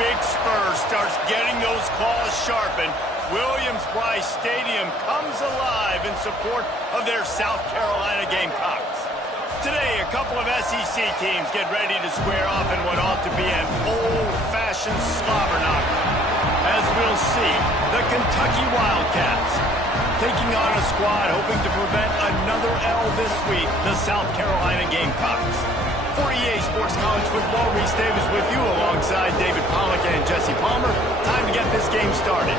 Big Spur starts getting those claws sharpened, Williams-Brice Stadium comes alive in support of their South Carolina Gamecocks. Today, a couple of SEC teams get ready to square off in what ought to be an old-fashioned slobber knocker. As we'll see, the Kentucky Wildcats taking on a squad hoping to prevent another L this week, the South Carolina Gamecocks. For EA Sports College Football, Reese Davis with you alongside David Pollack and Jesse Palmer. Time to get this game started.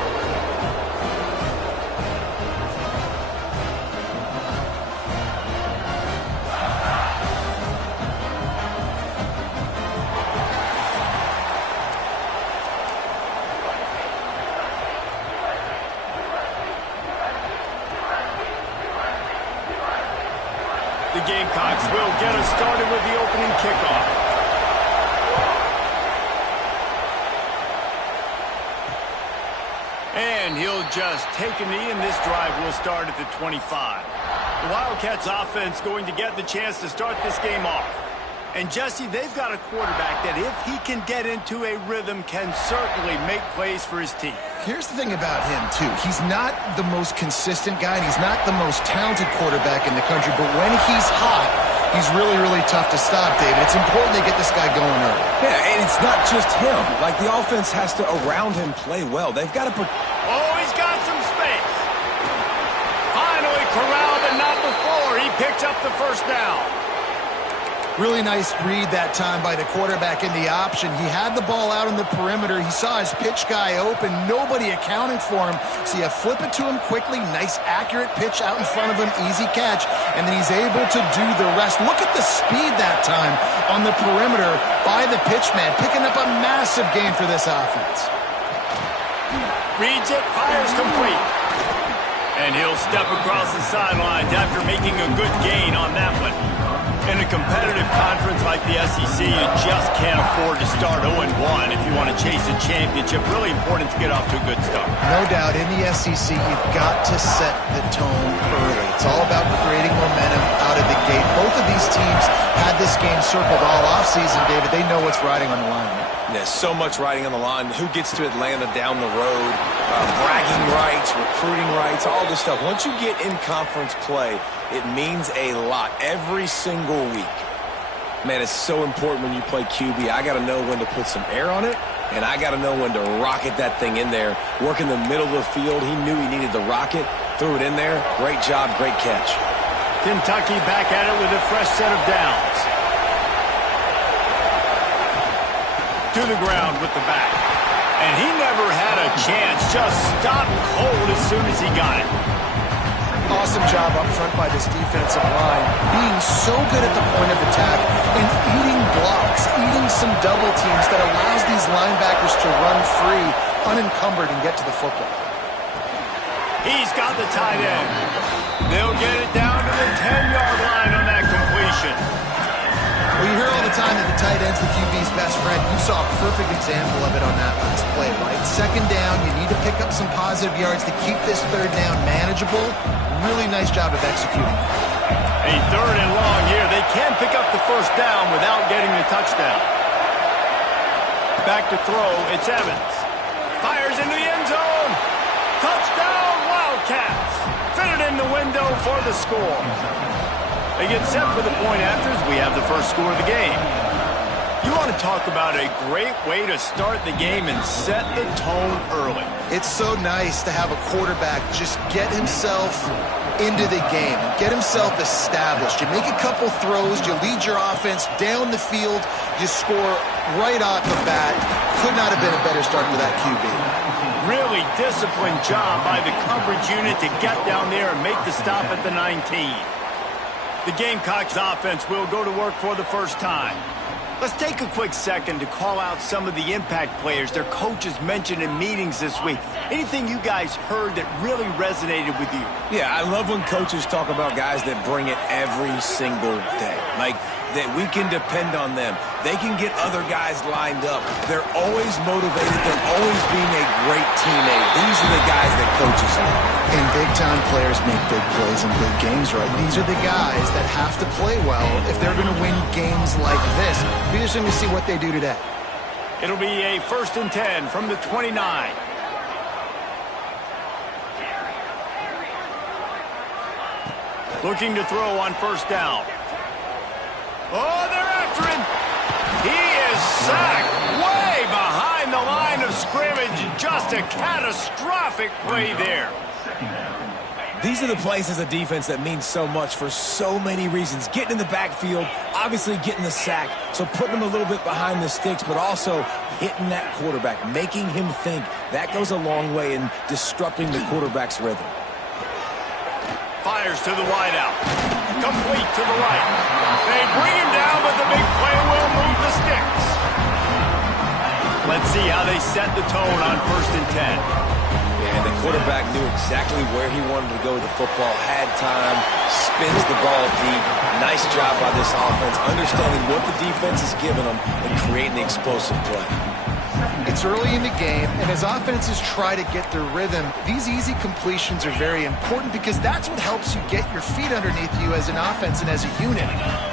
The Gamecocks will get us started with the opening kickoff. And he'll just take a knee, and this drive will start at the 25. The Wildcats offense going to get the chance to start this game off. And Jesse, they've got a quarterback that if he can get into a rhythm can certainly make plays for his team. Here's the thing about him, too. He's not the most consistent guy, and he's not the most talented quarterback in the country, but when he's hot, he's really, really tough to stop, David. It's important they get this guy going early. Yeah, and it's not just him. Like, the offense has to, around him, play well. They've got to put... Oh, he's got some space. Finally corralled, but not before. He picks up the first down. Really nice read that time by the quarterback in the option. He had the ball out on the perimeter. He saw his pitch guy open. Nobody accounting for him. So you flip it to him quickly. Nice, accurate pitch out in front of him. Easy catch. And then he's able to do the rest. Look at the speed that time on the perimeter by the pitch man. Picking up a massive gain for this offense. Reads it, fires complete. And he'll step across the sidelines after making a good gain on that one. In a competitive conference like the SEC, you just can't afford to start 0-1 if you want to chase a championship. Really important to get off to a good start. No doubt, in the SEC, you've got to set the tone early. It's all about creating momentum out of the gate. Both of these teams had this game circled all offseason, David. They know what's riding on the line. There's so much riding on the line. Who gets to Atlanta down the road? Bragging rights, recruiting rights, all this stuff. Once you get in conference play, it means a lot every single week. Man, it's so important when you play QB. I got to know when to put some air on it, and I got to know when to rocket that thing in there. Work in the middle of the field. He knew he needed the rocket, threw it in there. Great job, great catch. Kentucky back at it with a fresh set of downs. To the ground with the back. And he never had a chance. Just stopped cold as soon as he got it. Awesome job up front by this defensive line. Being so good at the point of attack and eating blocks, eating some double teams that allows these linebackers to run free, unencumbered, and get to the football. He's got the tight end. They'll get it down to the 10-yard line on that completion. Well, you hear all the time that the tight end's the QB's best friend. You saw a perfect example of it on that last play, right? Second down, you need to pick up some positive yards to keep this third down manageable. Really nice job of executing. A third and long here. They can pick up the first down without getting the touchdown. Back to throw, it's Evans. Fires into the end zone. Touchdown, Wildcats. Fitted in the window for the score. They get set for the point afters. We have the first score of the game. You want to talk about a great way to start the game and set the tone early. It's so nice to have a quarterback just get himself into the game, get himself established. You make a couple throws, you lead your offense down the field, you score right off the bat. Could not have been a better start for that QB. Really disciplined job by the coverage unit to get down there and make the stop at the 19. The Gamecocks offense will go to work for the first time. Let's take a quick second to call out some of the impact players their coaches mentioned in meetings this week. Anything you guys heard that really resonated with you? Yeah, I love when coaches talk about guys that bring it every single day. Like, that we can depend on them. They can get other guys lined up. They're always motivated. They're always being a great teammate. These are the guys that coaches love. And big-time players make big plays in big games, right? These are the guys that have to play well if they're going to win games like this. We're just going to see what they do today. It'll be a 1st and 10 from the 29. Looking to throw on 1st down. Oh, they're after him. He is sacked way behind the line of scrimmage. Just a catastrophic play there. These are the plays as a defense that mean so much for so many reasons. Getting in the backfield, obviously getting the sack, so putting him a little bit behind the sticks, but also hitting that quarterback, making him think. That goes a long way in disrupting the quarterback's rhythm. Fires to the wideout. Complete to the right. They bring him down, but the big play will move the sticks. Let's see how they set the tone on 1st and 10. And the quarterback knew exactly where he wanted to go with the football, had time, spins the ball deep. Nice job by this offense, understanding what the defense is giving them and creating the explosive play. It's early in the game, and as offenses try to get their rhythm, these easy completions are very important because that's what helps you get your feet underneath you as an offense and as a unit.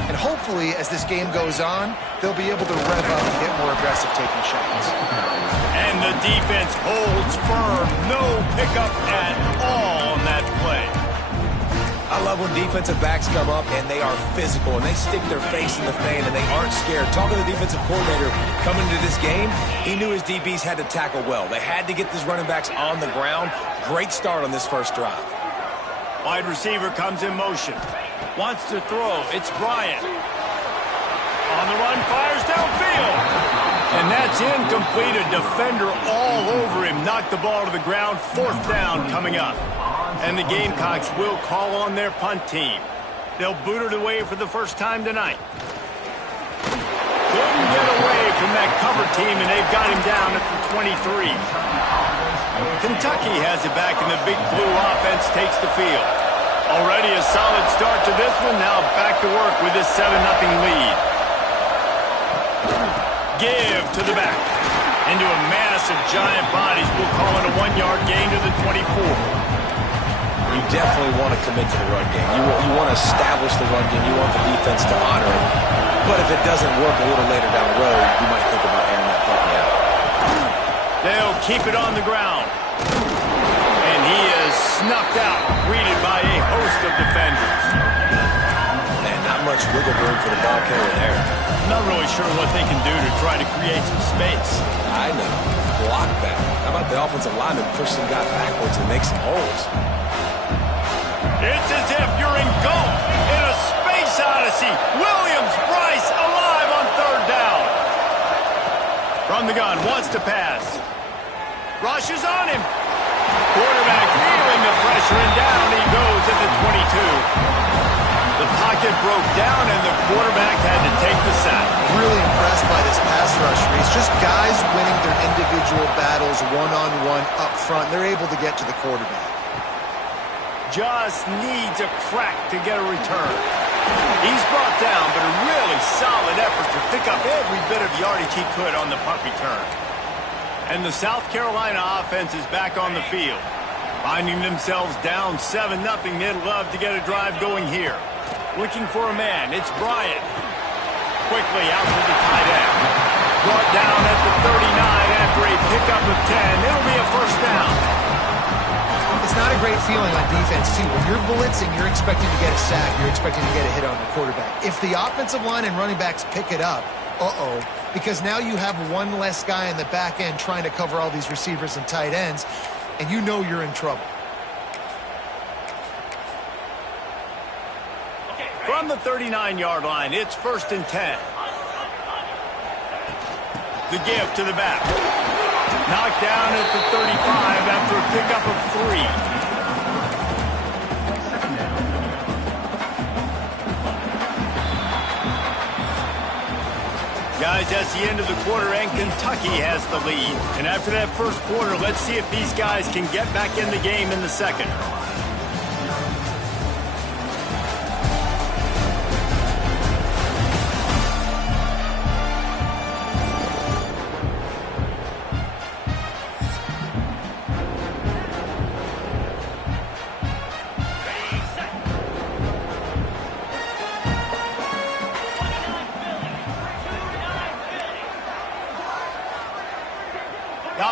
And hopefully, as this game goes on, they'll be able to rev up and get more aggressive taking shots. And the defense holds firm. No pickup at all on that play. I love when defensive backs come up and they are physical and they stick their face in the fan and they aren't scared. Talking to the defensive coordinator coming into this game, he knew his DBs had to tackle well. They had to get these running backs on the ground. Great start on this first drive. Wide receiver comes in motion. Wants to throw. It's Bryant. On the run, fires downfield. And that's incomplete. A defender all over him. Knocked the ball to the ground. 4th down coming up. And the Gamecocks will call on their punt team. They'll boot it away for the first time tonight. Couldn't get away from that cover team, and they've got him down at the 23. Kentucky has it back, and the Big Blue offense takes the field. Already a solid start to this one. Now back to work with this 7-0 lead. Give to the back. Into a mass of giant bodies. We'll call it a 1-yard gain to the 24. You definitely want to commit to the run game. You want to establish the run game. You want the defense to honor it. But if it doesn't work a little later down the road, you might think about airing that puppy out. They'll keep it on the ground. And he is snuffed out, greeted by a host of defenders. Man, not much wiggle room for the ball carrier there. I'm not really sure what they can do to try to create some space. I know. Block that. How about the offensive lineman push some guy backwards and make some holes? It's as if you're engulfed in a space odyssey. Williams-Brice alive on 3rd down. From the gun, wants to pass. Rushes on him. Quarterback feeling the pressure, and down he goes at the 22. The pocket broke down, and the quarterback had to take the sack. Really impressed by this pass rush, Reese. Just guys winning their individual battles one-on-one up front. They're able to get to the quarterback. Just needs a crack to get a return. He's brought down, but a really solid effort to pick up every bit of yardage he could on the punt return. And the South Carolina offense is back on the field. Finding themselves down 7-0, they'd love to get a drive going here. Looking for a man, it's Bryant. Quickly out to the tight end. Brought down at the 39 after a pickup of 10. It'll be a 1st down. It's not a great feeling on defense, too. When you're blitzing, you're expecting to get a sack. You're expecting to get a hit on the quarterback. If the offensive line and running backs pick it up, because now you have one less guy in the back end trying to cover all these receivers and tight ends, and you know you're in trouble. From the 39-yard line, it's 1st and 10. The give to the back. Knocked down at the 35 after a pickup of 3. Guys, that's the end of the quarter, and Kentucky has the lead. And after that first quarter, let's see if these guys can get back in the game in the second.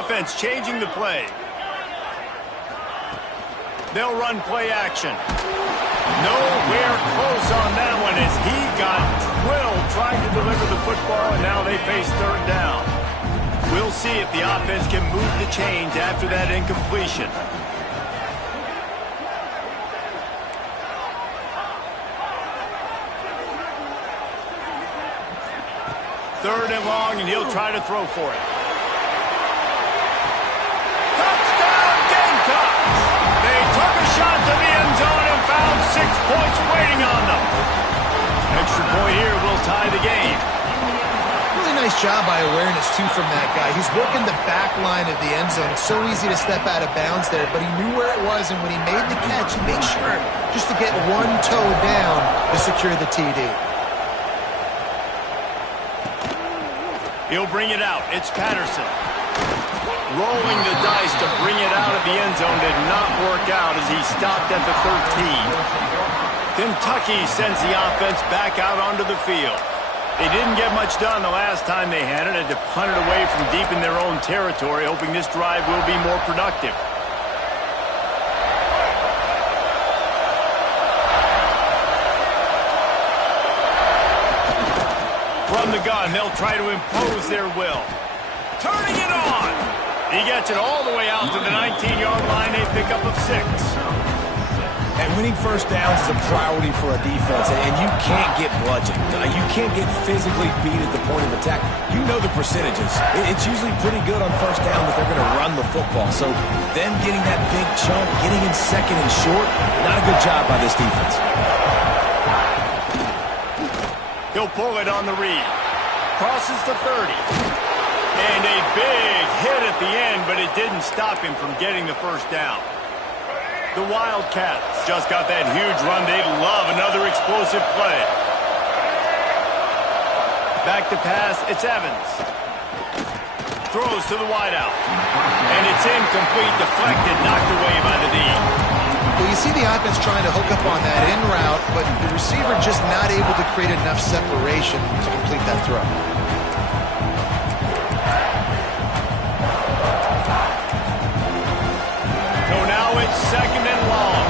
defense changing the play. They'll run play action. Nowhere close on that one as he got drilled trying to deliver the football, and now they face third down. We'll see if the offense can move the chains after that incompletion. Third and long, and he'll try to throw for it. Touchdown, Gamecocks! They took a shot to the end zone and found 6 points waiting on them. Extra point here will tie the game. Really nice job by awareness, too, from that guy. He's working the back line of the end zone. It's so easy to step out of bounds there, but he knew where it was, and when he made the catch, he made sure just to get one toe down to secure the TD. He'll bring it out. It's Patterson. Rolling the dice to bring it out of the end zone did not work out as he stopped at the 13. Kentucky sends the offense back out onto the field. They didn't get much done the last time they had it. Had to punt it away from deep in their own territory, hoping this drive will be more productive. From the gun, they'll try to impose their will. Turning it on! He gets it all the way out to the 19-yard line, a pickup of 6. And winning first downs is a priority for a defense, and you can't get bludgeoned. You can't get physically beat at the point of attack. You know the percentages. It's usually pretty good on first down that they're going to run the football. So them getting that big chunk, getting in second and short, not a good job by this defense. He'll pull it on the read. Crosses the 30. And a big hit at the end, but it didn't stop him from getting the first down. The Wildcats just got that huge run. They'd love another explosive play. Back to pass. It's Evans. Throws to the wideout. And it's incomplete, deflected, knocked away by the D. Well, you see the offense trying to hook up on that in route, but the receiver just not able to create enough separation to complete that throw. So now it's second and long.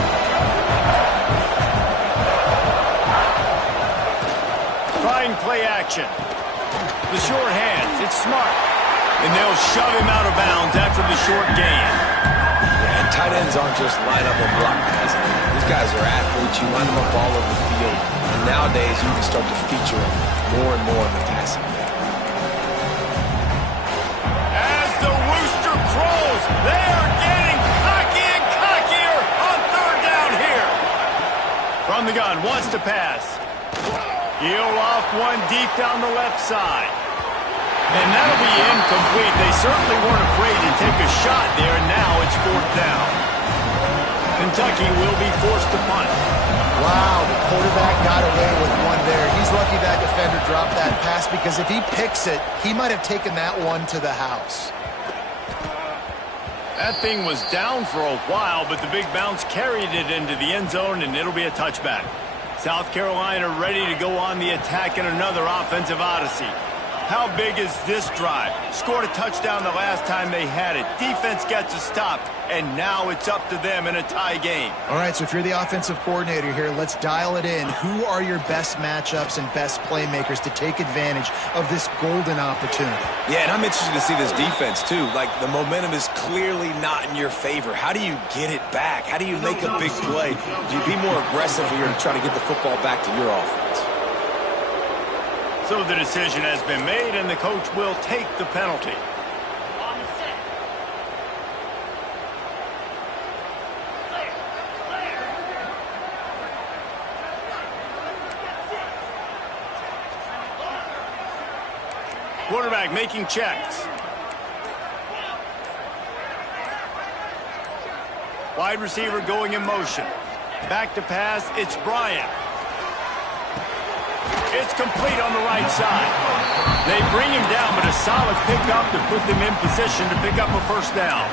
Trying play action. The short hands, it's Smart. And they'll shove him out of bounds after the short gain. Yeah, and tight ends aren't just line up and block guys. These guys are athletes. You line them up all over the field. And nowadays, you can start to feature them more and more in the passing game. As the rooster crows, they are getting cocky and cockier on third down here. From the gun, wants to pass. He'll off one deep down the left side. And that'll be incomplete. They certainly weren't afraid to take a shot there, and now it's fourth down. Kentucky will be forced to punt. Wow, the quarterback got away with one there. He's lucky that defender dropped that pass, because if he picks it, he might have taken that one to the house. That thing was down for a while, but the big bounce carried it into the end zone, and it'll be a touchback. South Carolina ready to go on the attack in another offensive odyssey. How big is this drive? Scored a touchdown the last time they had it. Defense gets a stop, and now it's up to them in a tie game. All right, so if you're the offensive coordinator here, let's dial it in. Who are your best matchups and best playmakers to take advantage of this golden opportunity? Yeah, and I'm interested to see this defense, too. Like, the momentum is clearly not in your favor. How do you get it back? How do you make a big play? Do you be more aggressive here to try to get the football back to your offense? So the decision has been made, and the coach will take the penalty. Quarterback making checks. Wide receiver going in motion. Back to pass, it's Bryant. It's complete on the right side. They bring him down, but a solid pickup to put them in position to pick up a first down.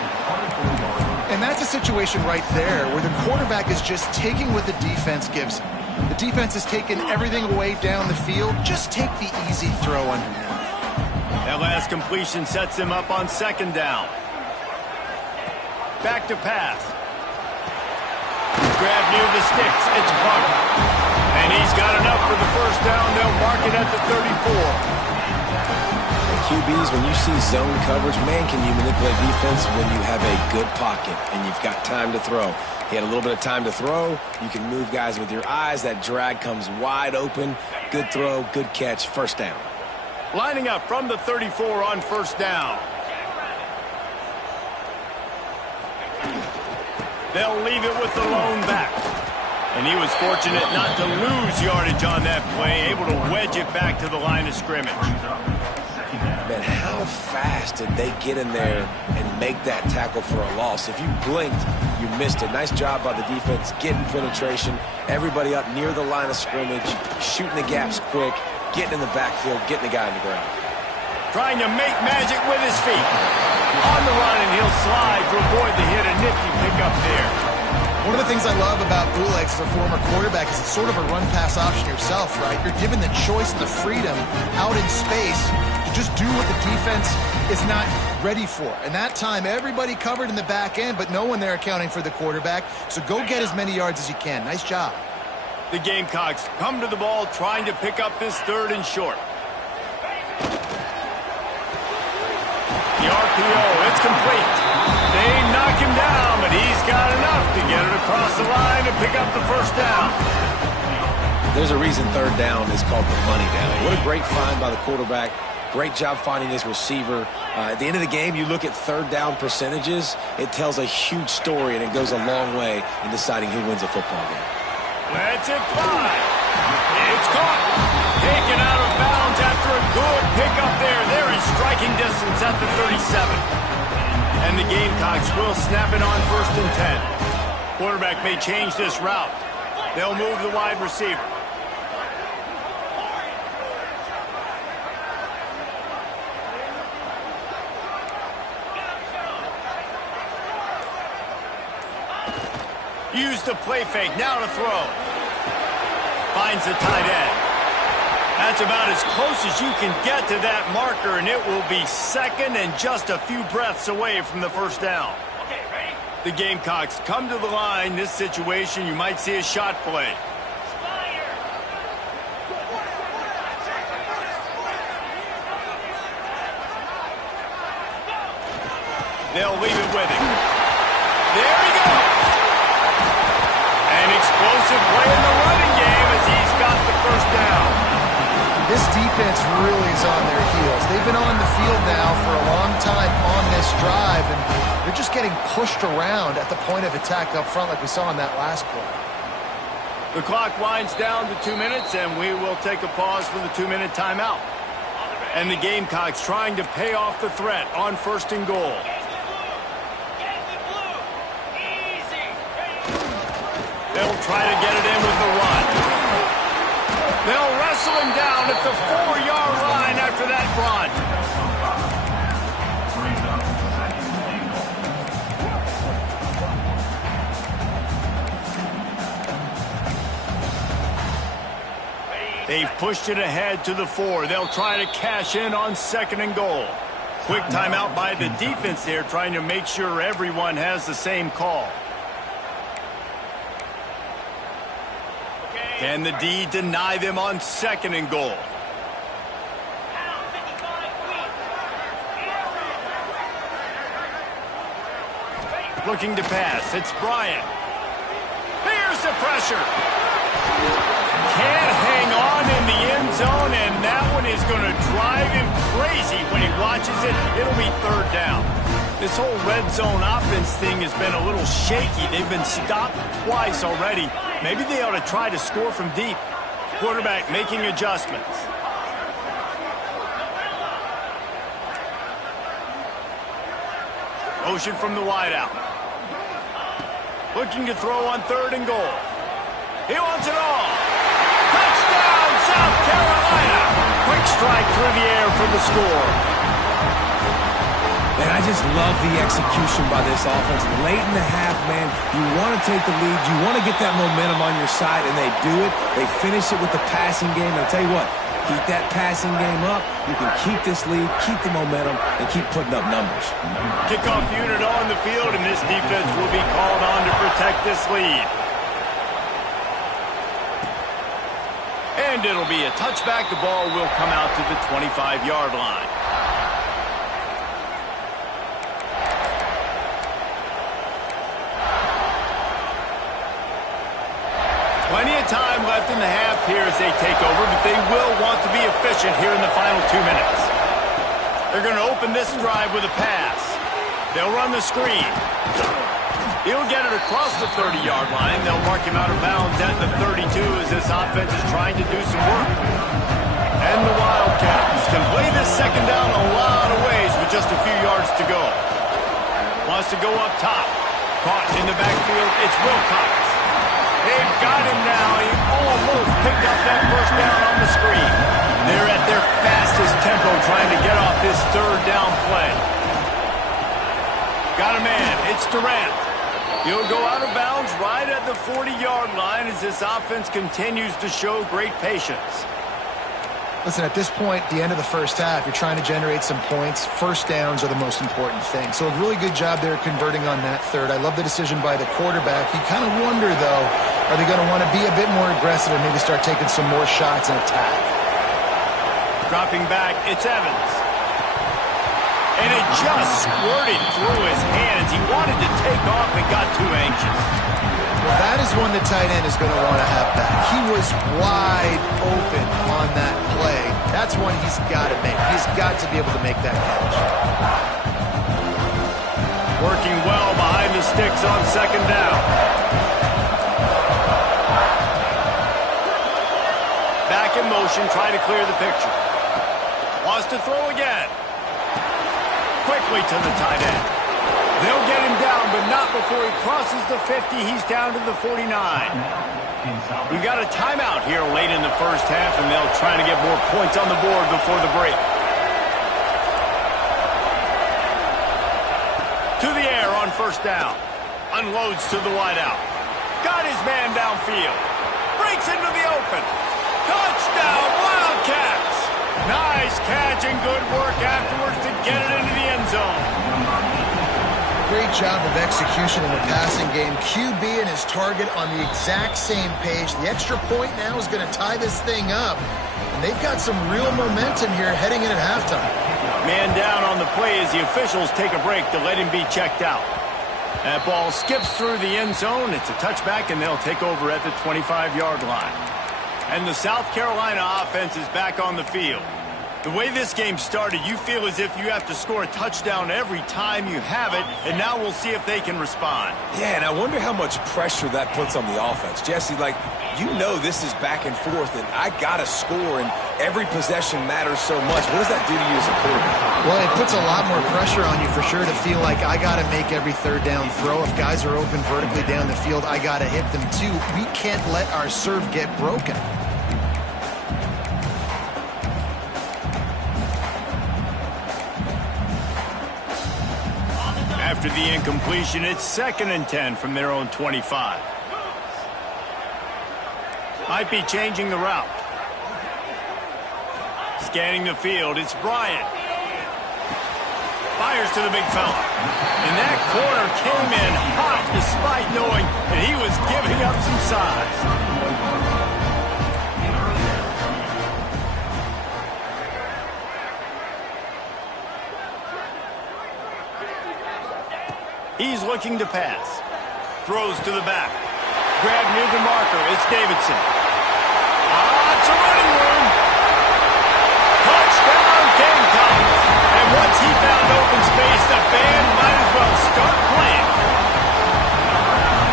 And that's a situation right there where the quarterback is just taking what the defense gives him. The defense has taken everything away down the field. Just take the easy throw underneath. That last completion sets them up on second down. Back to pass. Grab near the sticks. It's Clark. And he's got enough for the first down. They'll mark it at the 34. QBs, when you see zone coverage, man, can you manipulate defense when you have a good pocket and you've got time to throw. He had a little bit of time to throw. You can move guys with your eyes. That drag comes wide open. Good throw, good catch, first down. Lining up from the 34 on first down. They'll leave it with the lone back. And he was fortunate not to lose yardage on that play, able to wedge it back to the line of scrimmage. Man, how fast did they get in there and make that tackle for a loss? If you blinked, you missed it. Nice job by the defense, getting penetration, everybody up near the line of scrimmage, shooting the gaps quick, getting in the backfield, getting the guy on the ground. Trying to make magic with his feet. On the run, and he'll slide to avoid the hit. A nifty pickup there. One of the things I love about bootlegs as a former quarterback is it's sort of a run-pass option yourself, right? You're given the choice and the freedom out in space to just do what the defense is not ready for. And that time, everybody covered in the back end, but no one there accounting for the quarterback. So go get as many yards as you can. Nice job. The Gamecocks come to the ball trying to pick up this third and short. The RPO, it's complete. They knock him down, but he's got enough to get it across the line and pick up the first down. There's a reason third down is called the money down. What a great find by the quarterback. Great job finding his receiver. At the end of the game, you look at third down percentages, it tells a huge story, and it goes a long way in deciding who wins a football game. Let's it fly. It's caught. Taken out of bounds after a good pickup there. They're in striking distance at the 37. And the Gamecocks will snap it on 1st and 10. Quarterback may change this route. They'll move the wide receiver. Use the play fake, now to throw. Finds the tight end. That's about as close as you can get to that marker, and it will be second and just a few breaths away from the first down. The Gamecocks come to the line. This situation, you might see a shot play. They'll leave it with him. There he goes. An explosive play in the running game as he's got the first down. This defense really is on their heels. They've been on the field now for a long time on this drive, and they're just getting pushed around at the point of attack up front like we saw in that last play. The clock winds down to 2 minutes, and we will take a pause for the 2-minute timeout. And the Gamecocks trying to pay off the threat on 1st and goal. They'll try to get it in with the run. They'll wrestle him down at the 4-yard line after that run. They've pushed it ahead to the 4. They'll try to cash in on 2nd and goal. Quick timeout by the defense there, trying to make sure everyone has the same call. Can the D deny them on 2nd and goal? Looking to pass. It's Bryant. Here's the pressure. Can't hang on in the end zone, and that one is going to drive him crazy when he watches it. It'll be 3rd down. This whole red zone offense thing has been a little shaky. They've been stopped twice already. Maybe they ought to try to score from deep. Quarterback making adjustments. Motion from the wideout. Looking to throw on 3rd and goal. He wants it all. Touchdown, South Carolina. Quick strike through the air for the score. Man, I just love the execution by this offense. Late in the half, man, you want to take the lead. You want to get that momentum on your side, and they do it. They finish it with the passing game. I'll tell you what, Keep that passing game up. You can keep this lead, keep the momentum, and keep putting up numbers. Kickoff unit on the field, and this defense will be called on to protect this lead. And it'll be a touchback. The ball will come out to the 25-yard line. Plenty of time left in the half here as they take over, but they will want to be efficient here in the final 2 minutes. They're going to open this drive with a pass. They'll run the screen. He'll get it across the 30-yard line. They'll mark him out of bounds at the 32 as this offense is trying to do some work. And the Wildcats can play this second down a lot of ways with just a few yards to go. Wants to go up top. Caught in the backfield. It's Wilcox. They've got him now. He almost picked up that first down on the screen. They're at their fastest tempo trying to get off this third down play. Got a man. It's Durant. He'll go out of bounds right at the 40-yard line as this offense continues to show great patience. Listen, at this point, the end of the first half, you're trying to generate some points. First downs are the most important thing. So a really good job there converting on that third. I love the decision by the quarterback. You kind of wonder, though, are they going to want to be a bit more aggressive and maybe start taking some more shots and attack? Dropping back, it's Evans. And it just squirted through his hands. He wanted to take off and got too anxious. Well, that is one the tight end is going to want to have back. He was wide open on that play. That's one he's got to make. He's got to be able to make that catch. Working well behind the sticks on second down. Back in motion, trying to clear the picture. Wants to throw again. Quickly to the tight end. They'll get him down, but not before he crosses the 50. He's down to the 49. We've got a timeout here late in the first half, and they'll try to get more points on the board before the break. To the air on first down. Unloads to the wideout. Got his man downfield. Breaks into the open. Touchdown, Wildcats! Nice catch and good work afterwards to get it into the end zone. Great job of execution in the passing game. QB and his target on the exact same page. The extra point now is going to tie this thing up. And they've got some real momentum here heading in at halftime. Man down on the play as the officials take a break to let him be checked out. That ball skips through the end zone. It's a touchback, and they'll take over at the 25-yard line. And the South Carolina offense is back on the field. The way this game started, you feel as if you have to score a touchdown every time you have it, and now we'll see if they can respond. Yeah, and I wonder how much pressure that puts on the offense. Jesse, like, you know this is back and forth, and I got to score, and every possession matters so much. What does that do to you as a quarterback? Well, it puts a lot more pressure on you for sure to feel like I got to make every third down throw. If guys are open vertically down the field, I got to hit them too. We can't let our serve get broken. After the incompletion, it's 2nd and 10 from their own 25. Might be changing the route. Scanning the field, it's Bryant. Fires to the big fella. And that corner came in hot despite knowing that he was giving up some size. He's looking to pass. Throws to the back. Grab near the marker. It's Davidson. It's a running room. Touchdown, Gamecocks. And once he found open space, the band might as well start playing.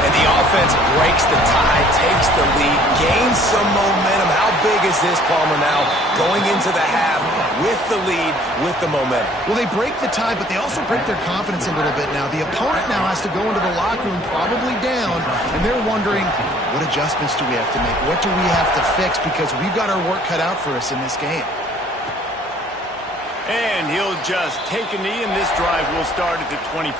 And the offense breaks the tie, takes the lead, gains some momentum. How big is this, Palmer, now going into the half with the lead, with the momentum? Well, they break the tie, but they also break their confidence a little bit now. The opponent now has to go into the locker room probably down, and they're wondering, what adjustments do we have to make? What do we have to fix? Because we've got our work cut out for us in this game. And he'll just take a knee, and this drive will start at the 25.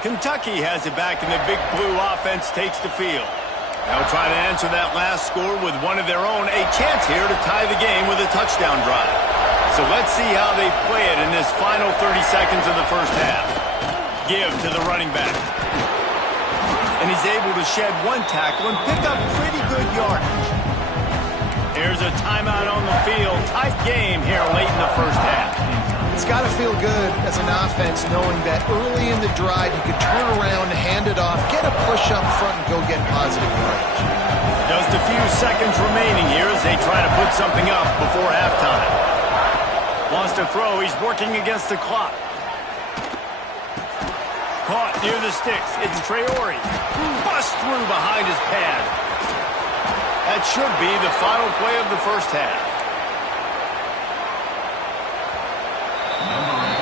Kentucky has it back, and the Big Blue offense takes the field. They'll try to answer that last score with one of their own. A chance here to tie the game with a touchdown drive. So let's see how they play it in this final 30 seconds of the first half. Give to the running back. And he's able to shed one tackle and pick up pretty good yardage. Here's a timeout on the field. Tight game here late in the first half. It's got to feel good as an offense knowing that early in the drive you could turn around, hand it off, get a push up front, and go get positive yardage. Just a few seconds remaining here as they try to put something up before halftime. Wants to throw. He's working against the clock. Caught near the sticks. It's Traore. Bust through behind his pad. That should be the final play of the first half.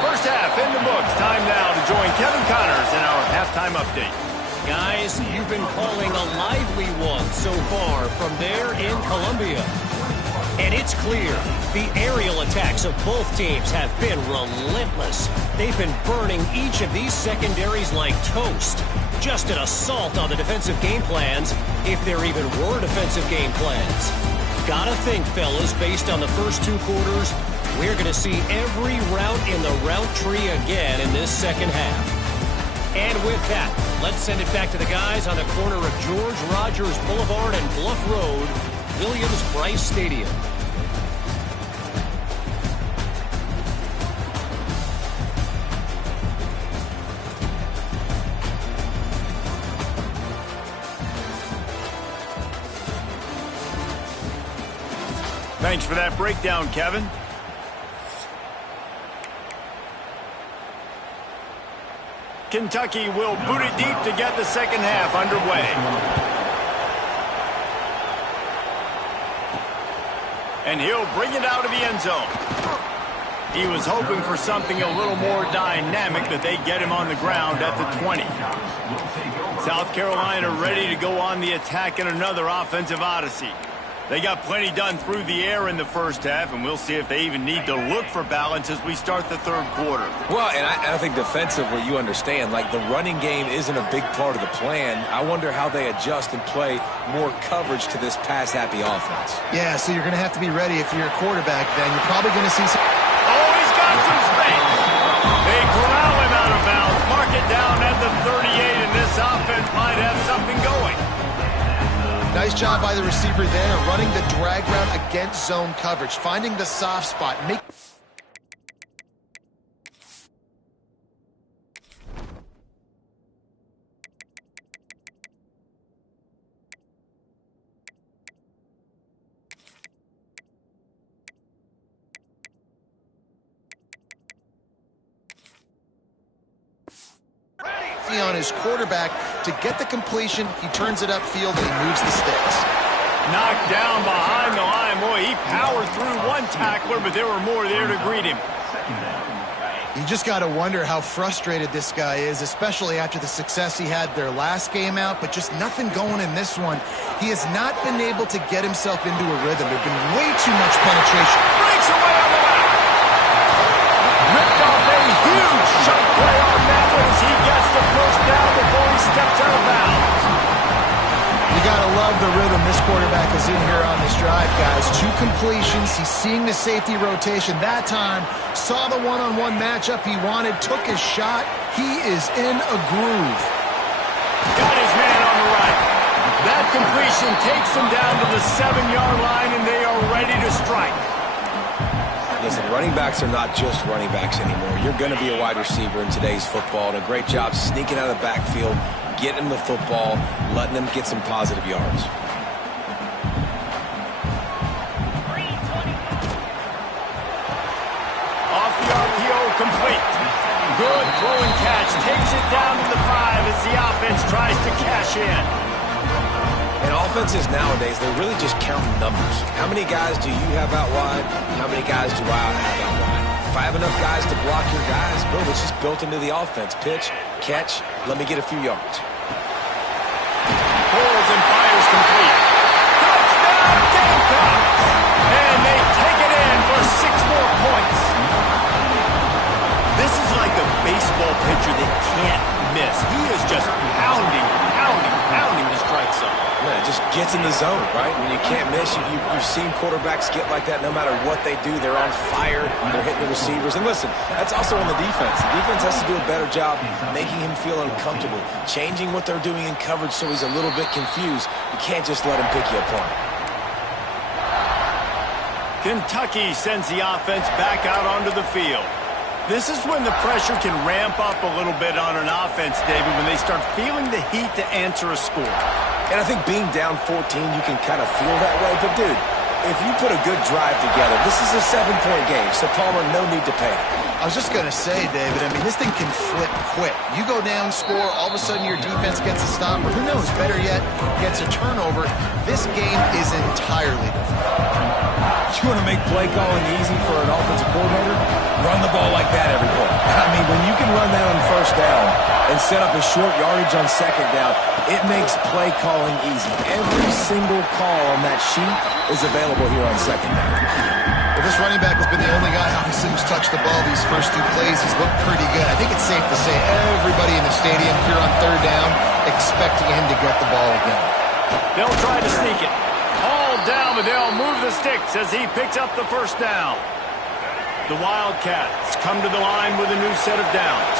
First half in the books. Time now to join Kevin Connors in our halftime update. Guys, you've been calling a lively one so far from there in Columbia. And it's clear the aerial attacks of both teams have been relentless. They've been burning each of these secondaries like toast. Just an assault on the defensive game plans, if there even were defensive game plans. Gotta think, fellas, based on the first two quarters, we're going to see every route in the route tree again in this second half. And with that, let's send it back to the guys on the corner of George Rogers Boulevard and Bluff Road, Williams-Brice Stadium. Thanks for that breakdown, Kevin. Kentucky will boot it deep to get the second half underway. And he'll bring it out of the end zone. He was hoping for something a little more dynamic, but they get him on the ground at the 20. South Carolina ready to go on the attack in another offensive odyssey. They got plenty done through the air in the first half, and we'll see if they even need to look for balance as we start the third quarter. Well, and I think defensively, you understand, like the running game isn't a big part of the plan. I wonder how they adjust and play more coverage to this pass-happy offense. Yeah, so you're going to have to be ready if you're a quarterback then. You're probably going to see some... Oh, he's got some space. They corral him out of bounds. Mark it down at the 38, and this offense might have something going. Nice job by the receiver there, running the drag route against zone coverage, finding the soft spot. On his quarterback to get the completion. He turns it upfield and he moves the sticks. Knocked down behind the line. Boy, he powered through one tackler, but there were more there to greet him. You just got to wonder how frustrated this guy is, especially after the success he had their last game out, but just nothing going in this one. He has not been able to get himself into a rhythm. There's been way too much penetration. Breaks away on the left. Ripped off a huge shot play on that one as he gets the first down before he steps out of bounds. You got to love the rhythm this quarterback is in here on this drive, guys. 2 completions. He's seeing the safety rotation that time. Saw the one-on-one matchup he wanted. Took his shot. He is in a groove. Got his man on the right. That completion takes him down to the 7-yard line, and they are ready to strike. Listen, running backs are not just running backs anymore. You're going to be a wide receiver in today's football, and a great job sneaking out of the backfield, getting the football, letting them get some positive yards. Off the RPO, complete. Good throwing catch. Takes it down to the 5 as the offense tries to cash in. And offenses nowadays, they're really just counting numbers. How many guys do you have out wide? How many guys do I have out wide? If I have enough guys to block your guys, boom, it's just built into the offense. Pitch, catch, let me get a few yards. Pulls and fires complete. Touchdown, Gamecocks! And they take it in for 6 more points. This is like a baseball pitcher that can't miss. He is just pounding the strike zone. Yeah, just gets in the zone, right? When you can't miss, you've seen quarterbacks get like that no matter what they do. They're on fire. They're hitting the receivers. And listen, that's also on the defense. The defense has to do a better job making him feel uncomfortable, changing what they're doing in coverage so he's a little bit confused. You can't just let him pick you apart. Kentucky sends the offense back out onto the field. This is when the pressure can ramp up a little bit on an offense, David, when they start feeling the heat to answer a score. And I think being down 14, you can kind of feel that way. But, dude, if you put a good drive together, this is a 7-point game, so Palmer, no need to panic. I was just going to say, David, I mean, this thing can flip quick. You go down, score, all of a sudden your defense gets a stop, or who knows, better yet, gets a turnover. This game is entirely different. You want to make play calling easy for an offensive coordinator? Run the ball like that every play. I mean, when you can run that on first down and set up a short yardage on second down, it makes play calling easy. Every single call on that sheet is available here on second down. Well, this running back has been the only guy, obviously, who's touched the ball these first two plays. He's looked pretty good. I think it's safe to say everybody in the stadium here on third down expecting him to get the ball again. They'll try to sneak it. All down, but they'll move the sticks as he picks up the first down. The Wildcats come to the line with a new set of downs.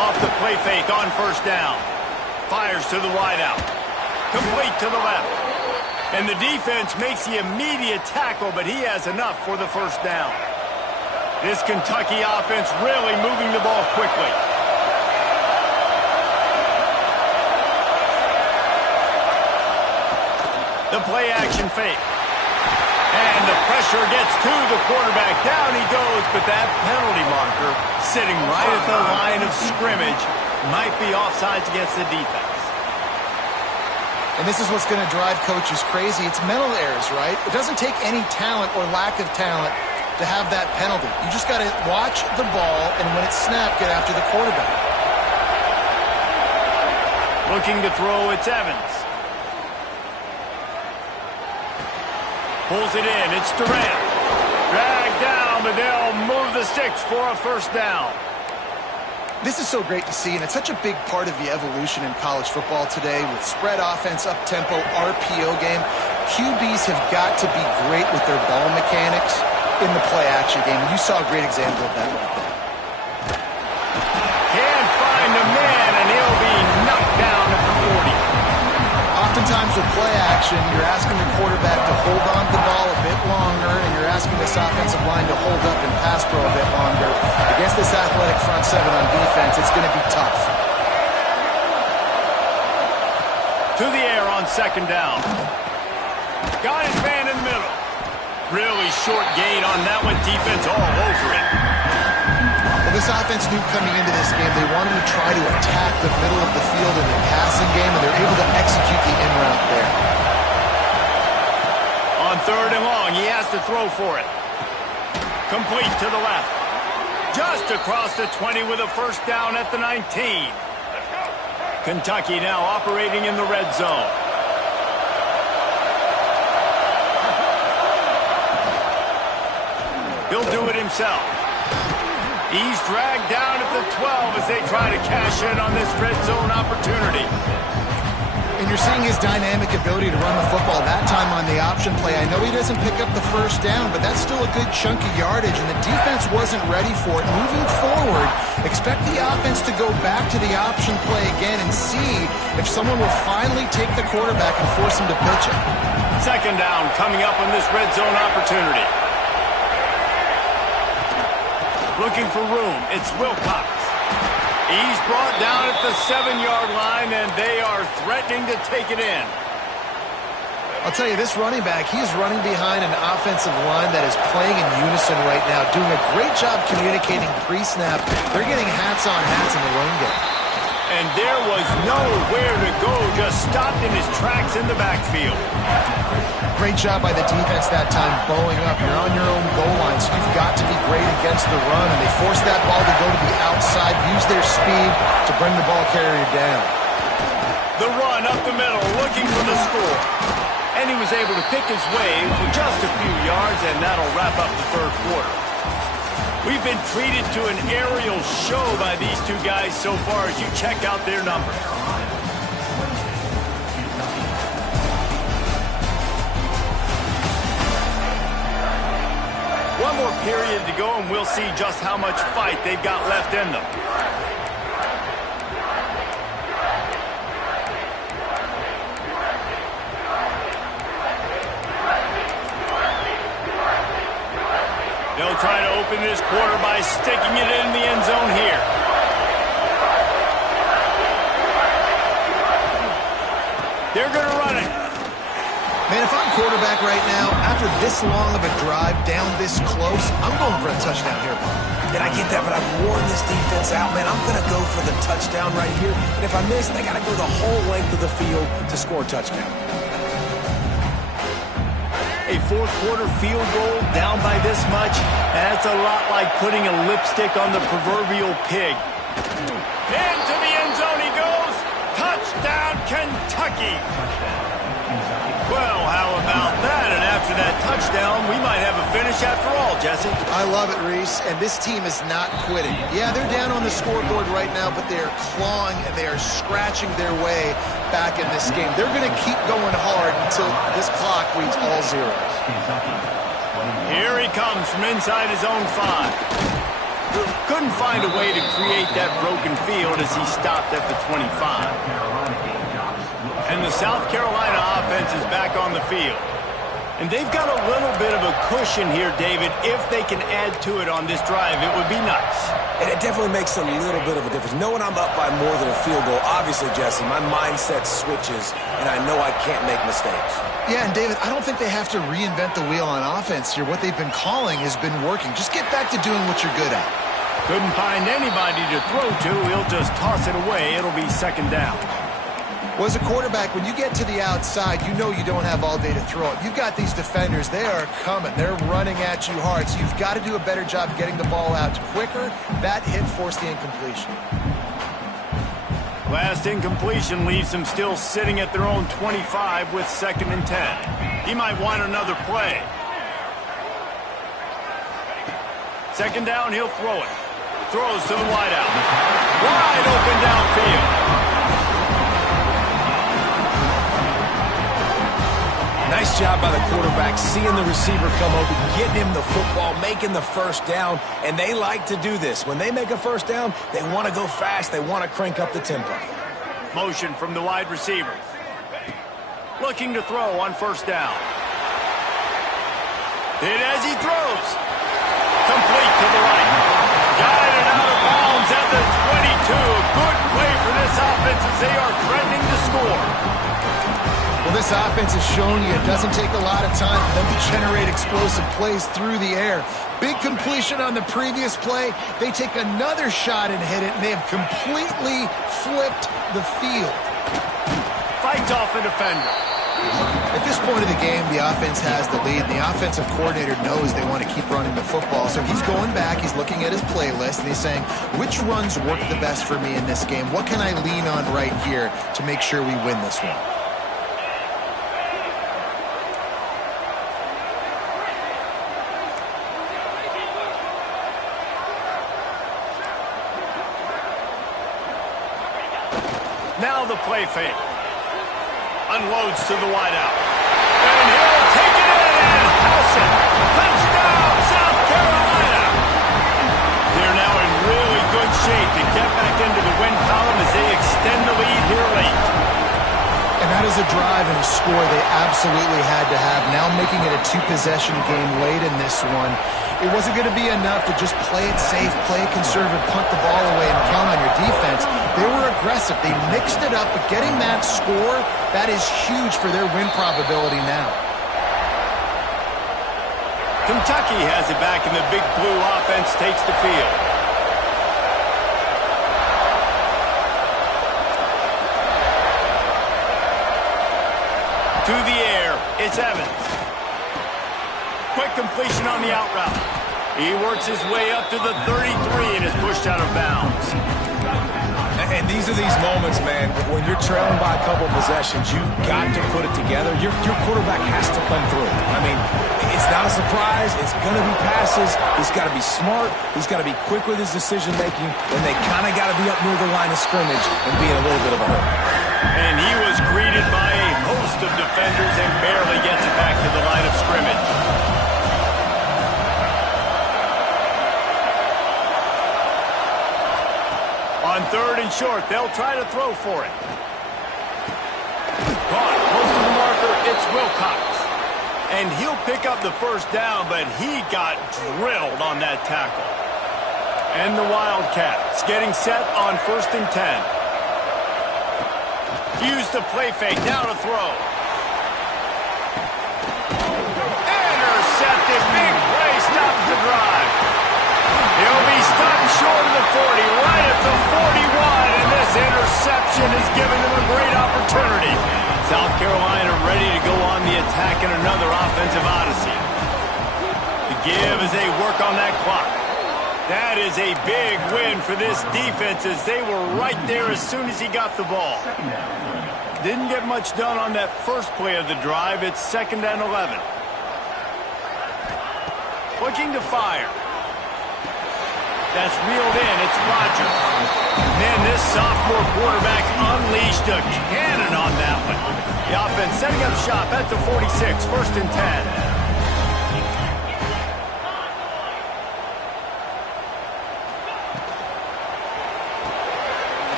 Off the play fake on first down. Fires to the wideout. Complete to the left. And the defense makes the immediate tackle, but he has enough for the first down. This Kentucky offense really moving the ball quickly. The play action fake. And the pressure gets to the quarterback. Down he goes, but that penalty marker sitting right at the line of scrimmage might be offsides against the defense. And this is what's going to drive coaches crazy. It's mental errors, right? It doesn't take any talent or lack of talent to have that penalty. You just got to watch the ball, and when it's snapped, get after the quarterback. Looking to throw, it's Evans. Pulls it in, it's Durant. Dragged down, but they'll move the sticks for a first down. This is so great to see, and it's such a big part of the evolution in college football today with spread offense, up-tempo, RPO game. QBs have got to be great with their ball mechanics in the play-action game. You saw a great example of that right there. Can't find a man, and he'll be knocked down at the 40. Oftentimes with play action, you're asking the quarterback to hold on to the ball a bit longer, and you're asking this offensive line to hold up and pass pro a bit longer. Against this athletic front seven on defense, it's going to be tough. To the air on second down. Got his man in the middle. Really short gain on that one. Defense all over it. Well, this offense knew coming into this game they wanted to try to attack the middle of the field in the passing game, and they're able to execute the in route there. On third and long, he has to throw for it. Complete to the left. Just across the 20 with a first down at the 19. Kentucky now operating in the red zone. He'll do it himself. He's dragged down at the 12 as they try to cash in on this red zone opportunity. And you're seeing his dynamic ability to run the football, that time on the option play. I know he doesn't pick up the first down, but that's still a good chunk of yardage, and the defense wasn't ready for it. Moving forward, expect the offense to go back to the option play again and see if someone will finally take the quarterback and force him to pitch it. Second down coming up on this red zone opportunity. Looking for room, it's Wilcox. He's brought down at the 7-yard line, and they are threatening to take it in. I'll tell you, this running back, he is running behind an offensive line that is playing in unison right now, doing a great job communicating pre-snap. They're getting hats on hats in the run game. And there was nowhere to go, just stopped in his tracks in the backfield. Great job by the defense that time, bowing up. You're on your own goal line, so you've got to be great against the run, and they forced that ball to go to the outside, use their speed to bring the ball carrier down. The run up the middle, looking for the score. And he was able to pick his way for just a few yards, and that'll wrap up the third quarter. We've been treated to an aerial show by these two guys so far as you check out their numbers. One more period to go, and we'll see just how much fight they've got left in them. They'll try to open this quarter by sticking it in the end zone here. They're going to run it. Man, if I'm quarterback right now, after this long of a drive down this close, I'm going for a touchdown here. And I get that, but I've worn this defense out, man. I'm going to go for the touchdown right here. And if I miss, they got to go the whole length of the field to score a touchdown. A fourth quarter field goal down by this much, that's a lot like putting a lipstick on the proverbial pig. Into the end zone he goes. Touchdown, Kentucky. Well, how about that? And after that touchdown, we might have a finish after all, Jesse. I love it, Reese, and this team is not quitting. Yeah, they're down on the scoreboard right now, but they are clawing and they are scratching their way back in this game. They're going to keep going hard until this clock reads all zeros. Here he comes from inside his own 5. Couldn't find a way to create that broken field as he stopped at the 25. And the South Carolina offense is back on the field. And they've got a little bit of a cushion here, David. If they can add to it on this drive, it would be nice. And it definitely makes a little bit of a difference. Knowing I'm up by more than a field goal, obviously, Jesse, my mindset switches, and I know I can't make mistakes. Yeah, and David, I don't think they have to reinvent the wheel on offense here. What they've been calling has been working. Just get back to doing what you're good at. Couldn't find anybody to throw to. He'll just toss it away. It'll be second down. Well, as a quarterback, when you get to the outside, you know you don't have all day to throw it. You've got these defenders. They are coming. They're running at you hard. So you've got to do a better job getting the ball out quicker. That hit forced the incompletion. Last incompletion leaves them still sitting at their own 25 with 2nd and 10. He might want another play. Second down, he'll throw it. Throws to the wideout. Wide open downfield. Nice job by the quarterback, seeing the receiver come open, getting him the football, making the first down, and they like to do this. When they make a first down, they want to go fast. They want to crank up the tempo. Motion from the wide receiver. Looking to throw on first down. Hit as he throws. Complete to the right. Guided out of bounds at the 22. Good play for this offense as they are threatening to score. Well, this offense has shown you it doesn't take a lot of time for them to generate explosive plays through the air. Big completion on the previous play. They take another shot and hit it, and they have completely flipped the field. Fights off a defender. At this point of the game, the offense has the lead, and the offensive coordinator knows they want to keep running the football. So he's going back, he's looking at his playlist, and he's saying, which runs work the best for me in this game? What can I lean on right here to make sure we win this one? Now the play fake. Unloads to the wideout. And he'll take it in and house it. Touchdown, South Carolina. They're now in really good shape to get back into the win column as they extend the lead here late. And that is a drive and a score they absolutely had to have. Now making it a 2-possession game late in this one. It wasn't going to be enough to just play it safe, play it conservative, punt the ball away, and count on your defense. They were aggressive. They mixed it up, but getting that score, that is huge for their win probability now. Kentucky has it back, and the Big Blue offense takes the field. To the air, it's Evans. Quick completion on the out route. He works his way up to the 33 and is pushed out of bounds. And these are these moments, man, when you're trailing by a couple possessions, you've got to put it together. Your quarterback has to come through. I mean, it's not a surprise. It's going to be passes. He's got to be smart. He's got to be quick with his decision-making, and they kind of got to be up near the line of scrimmage and be in a little bit of a hurry. And he was greeted by a host of defenders and barely gets it back to the line of scrimmage. third and short. They'll try to throw for it. Caught close to the marker. It's Wilcox. And he'll pick up the first down, but he got drilled on that tackle. And the Wildcats getting set on 1st and 10. Use the play fake. Now to throw. Intercepted. Big play. Stops the drive. He'll be stopped short of the 40, right at the 41, and this interception has given them a great opportunity. South Carolina ready to go on the attack in another offensive odyssey. The give as they work on that clock. That is a big win for this defense as they were right there as soon as he got the ball. Didn't get much done on that first play of the drive. It's 2nd and 11. Looking to fire. That's reeled in. It's Rodgers. Man, this sophomore quarterback unleashed a cannon on that one. The offense setting up shop at the 46, 1st and 10.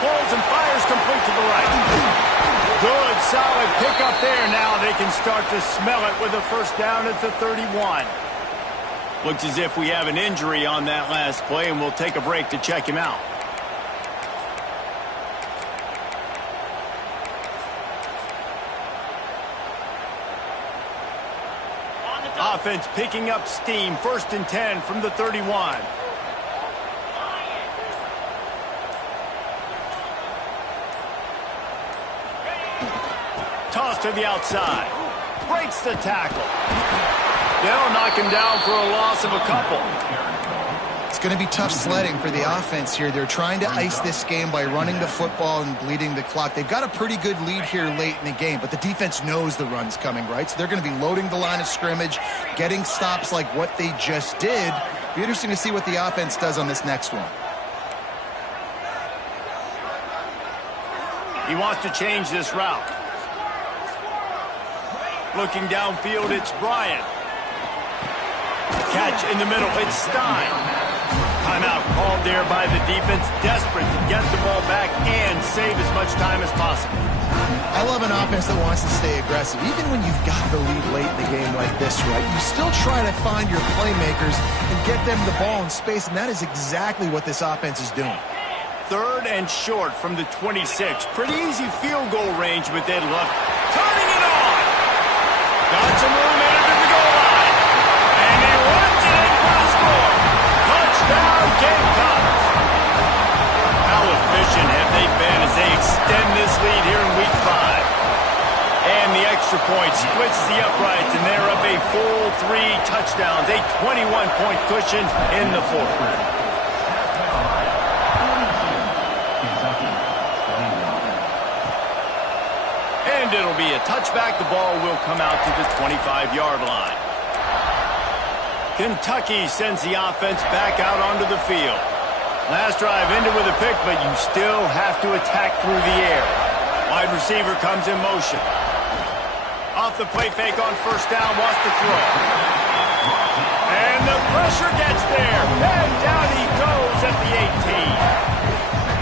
Pulls and fires complete to the right. Good, solid pickup there. Now they can start to smell it with a first down at the 31. Looks as if we have an injury on that last play, and we'll take a break to check him out. Offense picking up steam. 1st and 10 from the 31. Toss to the outside. Breaks the tackle. They'll knock him down for a loss of a couple. It's going to be tough sledding for the offense here. They're trying to ice this game by running the football and bleeding the clock. They've got a pretty good lead here late in the game, but the defense knows the run's coming, right? So they're going to be loading the line of scrimmage, getting stops like what they just did. Be interesting to see what the offense does on this next one. He wants to change this route. Looking downfield, it's Bryant. Catch in the middle, it's Stein. Timeout called there by the defense, desperate to get the ball back and save as much time as possible. I love an offense that wants to stay aggressive. Even when you've got the lead late in the game like this, right, you still try to find your playmakers and get them the ball in space, and that is exactly what this offense is doing. 3rd and short from the 26. Pretty easy field goal range with Ed Luck. Turning it on! Got some room in it at the goal line. And he runs it in for the score. Touchdown, Gamecocks. How efficient have they been as they extend this lead here in Week 5? And the extra point splits the uprights, and they're up a full 3 touchdowns, a 21-point cushion in the 4th. And it'll be a touchback. The ball will come out to the 25-yard line. Kentucky sends the offense back out onto the field. Last drive ended with a pick, but you still have to attack through the air. Wide receiver comes in motion. Off the play fake on first down, wants to throw. And the pressure gets there. And down he goes at the 18.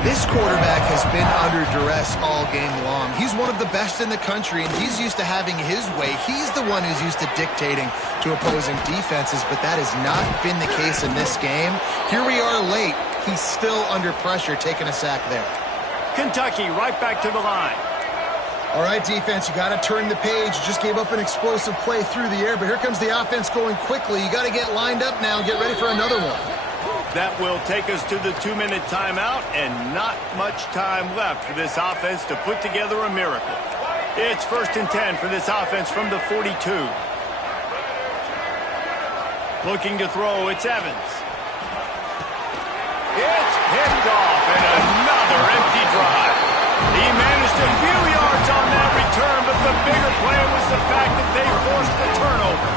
This quarterback has been under duress all game long. He's one of the best in the country, and he's used to having his way. He's the one who's used to dictating to opposing defenses, but that has not been the case in this game. Here we are late. He's still under pressure, taking a sack there. Kentucky right back to the line. All right, defense, you got to turn the page. You just gave up an explosive play through the air, but here comes the offense going quickly. You got to get lined up now and get ready for another one. That will take us to the 2-minute timeout, and not much time left for this offense to put together a miracle. It's 1st and 10 for this offense from the 42. Looking to throw, it's Evans. It's picked off, and another empty drive. He managed a few yards on that return, but the bigger play was the fact that they forced the turnover.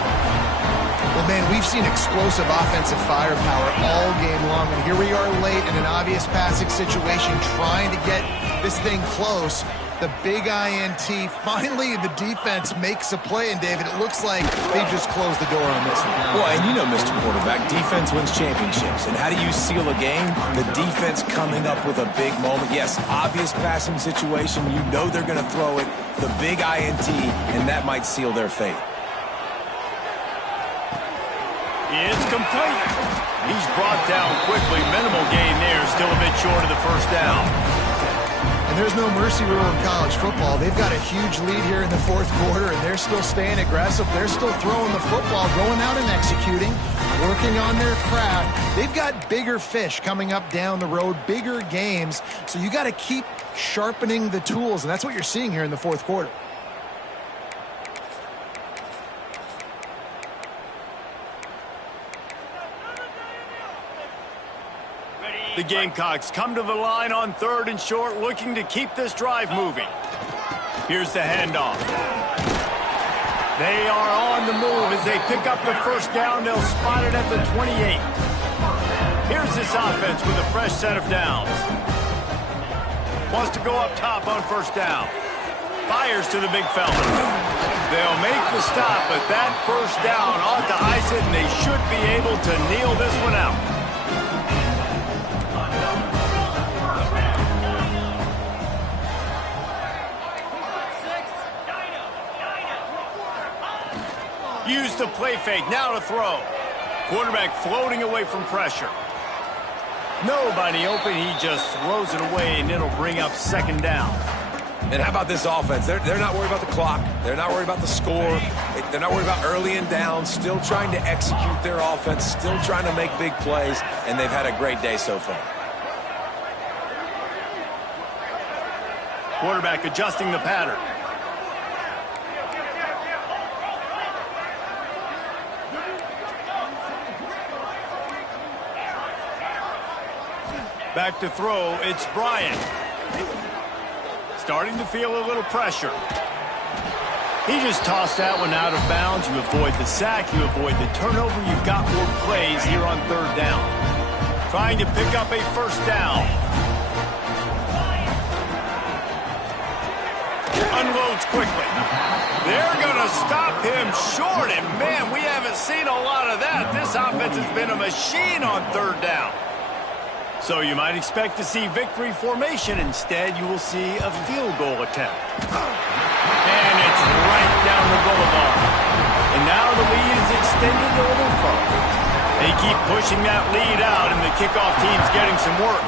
Well, man, we've seen explosive offensive firepower all game long, and here we are late in an obvious passing situation trying to get this thing close. The big INT. Finally, the defense makes a play, and David, it looks like they just closed the door on this one. Well, and you know, Mr. Quarterback, defense wins championships. And how do you seal a game? The defense coming up with a big moment. Yes, obvious passing situation. You know they're going to throw it. The big INT, and that might seal their fate. It's complete. He's brought down quickly. Minimal gain there. Still a bit short of the first down. And there's no mercy rule in college football. They've got a huge lead here in the fourth quarter, and they're still staying aggressive. They're still throwing the football, going out and executing, working on their craft. They've got bigger fish coming up down the road, bigger games. So you got to keep sharpening the tools, and that's what you're seeing here in the fourth quarter. The Gamecocks come to the line on 3rd and short, looking to keep this drive moving. Here's the handoff. They are on the move as they pick up the first down. They'll spot it at the 28. Here's this offense with a fresh set of downs. Wants to go up top on first down. Fires to the big fella. They'll make the stop, but that first down ought to ice it, and they should be able to kneel this one out. Use the play fake, now to throw. Quarterback floating away from pressure. Nobody open, he just throws it away, and it'll bring up second down. And how about this offense? They're not worried about the clock. They're not worried about the score. They're not worried about early and down. Still trying to execute their offense. Still trying to make big plays. And they've had a great day so far. Quarterback adjusting the pattern. Back to throw, it's Bryant. Starting to feel a little pressure. He just tossed that one out of bounds. You avoid the sack, you avoid the turnover. You've got more plays here on 3rd down. Trying to pick up a first down. Unloads quickly. They're going to stop him short, and man, we haven't seen a lot of that. This offense has been a machine on 3rd down. So you might expect to see victory formation. Instead, you will see a field goal attempt. And it's right down the boulevard. And now the lead is extended a little further. They keep pushing that lead out, and the kickoff team's getting some work.